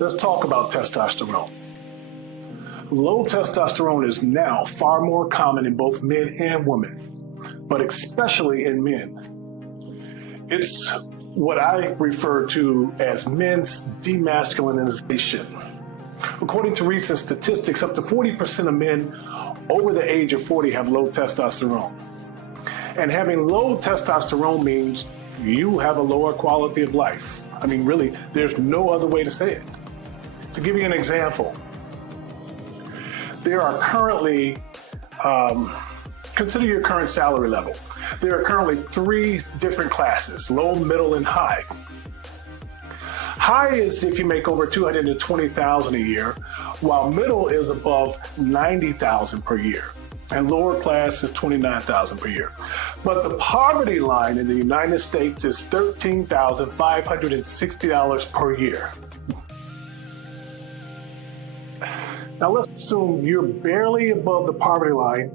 Let's talk about testosterone. Low testosterone is now far more common in both men and women, but especially in men. It's what I refer to as men's demasculinization. According to recent statistics, up to 40% of men over the age of 40 have low testosterone. And having low testosterone means you have a lower quality of life. I mean, really, there's no other way to say it. To give you an example, there are currently, consider your current salary level. There are currently 3 different classes, low, middle, and high. High is if you make over $220,000 a year, while middle is above $90,000 per year, and lower class is $29,000 per year. But the poverty line in the United States is $13,560 per year. Now let's assume you're barely above the poverty line,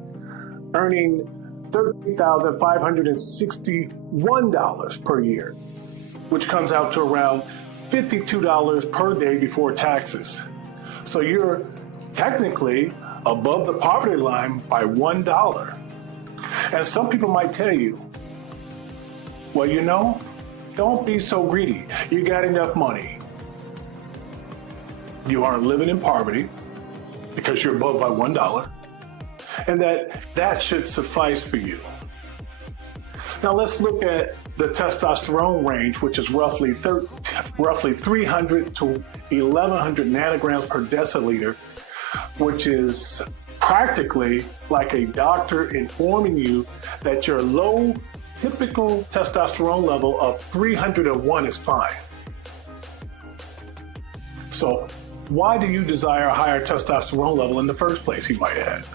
earning $13,561 per year, which comes out to around $52 per day before taxes. So you're technically above the poverty line by $1. And some people might tell you, well, you know, don't be so greedy. You got enough money. You aren't living in poverty because you're above by $1, and that should suffice for you. Now let's look at the testosterone range, which is roughly 300 to 1,100 nanograms per deciliter, which is practically like a doctor informing you that your low typical testosterone level of 301 is fine. So why do you desire a higher testosterone level in the first place, you might add?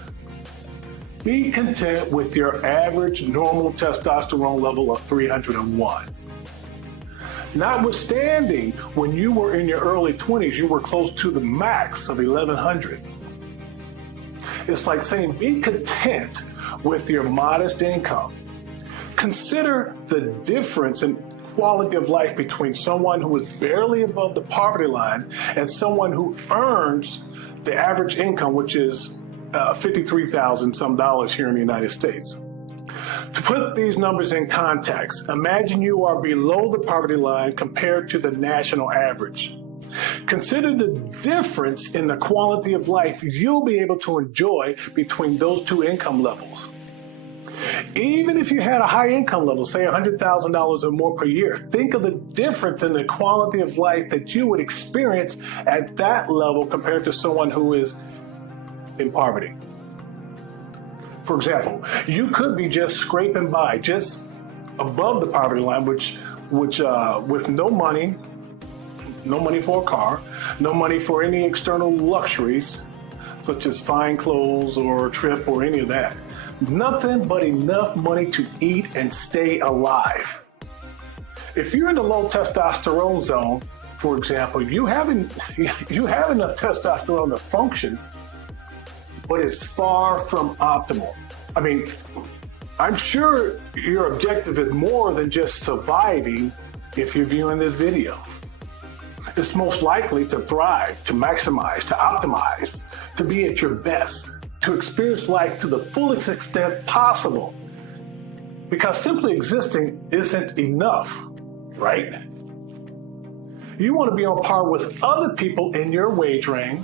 Be content with your average normal testosterone level of 301. Notwithstanding, when you were in your early 20s, you were close to the max of 1,100. It's like saying be content with your modest income. Consider the difference in quality of life between someone who is barely above the poverty line and someone who earns the average income, which is $53,000 some dollars here in the United States. To put these numbers in context, imagine you are below the poverty line compared to the national average. Consider the difference in the quality of life you'll be able to enjoy between those 2 income levels. Even if you had a high income level, say $100,000 or more per year, think of the difference in the quality of life that you would experience at that level compared to someone who is in poverty. For example, you could be just scraping by, just above the poverty line, which with no money for a car, no money for any external luxuries, such as fine clothes or a trip or any of that. Nothing but enough money to eat and stay alive. If you're in the low testosterone zone, for example, you have enough testosterone to function, but it's far from optimal. I mean, I'm sure your objective is more than just surviving if you're viewing this video. It's most likely to thrive, to maximize, to optimize, to be at your best, to experience life to the fullest extent possible. Because simply existing isn't enough, right? You want to be on par with other people in your wage range.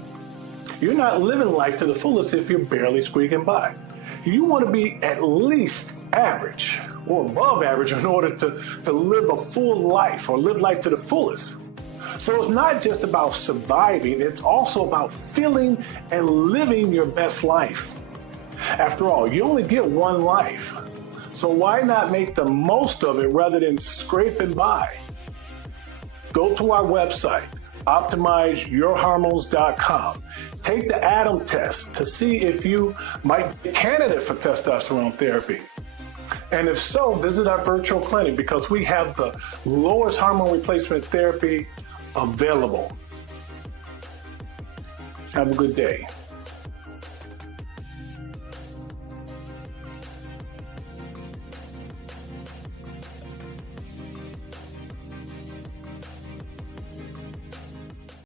You're not living life to the fullest if you're barely squeaking by. You want to be at least average or above average in order to live a full life or live life to the fullest. So it's not just about surviving, it's also about feeling and living your best life. After all, you only get one life. So why not make the most of it rather than scraping by? Go to our website, optimizeyourhormones.com. Take the Atom test to see if you might be a candidate for testosterone therapy. And if so, visit our virtual clinic because we have the lowest hormone replacement therapy available. Have a good day.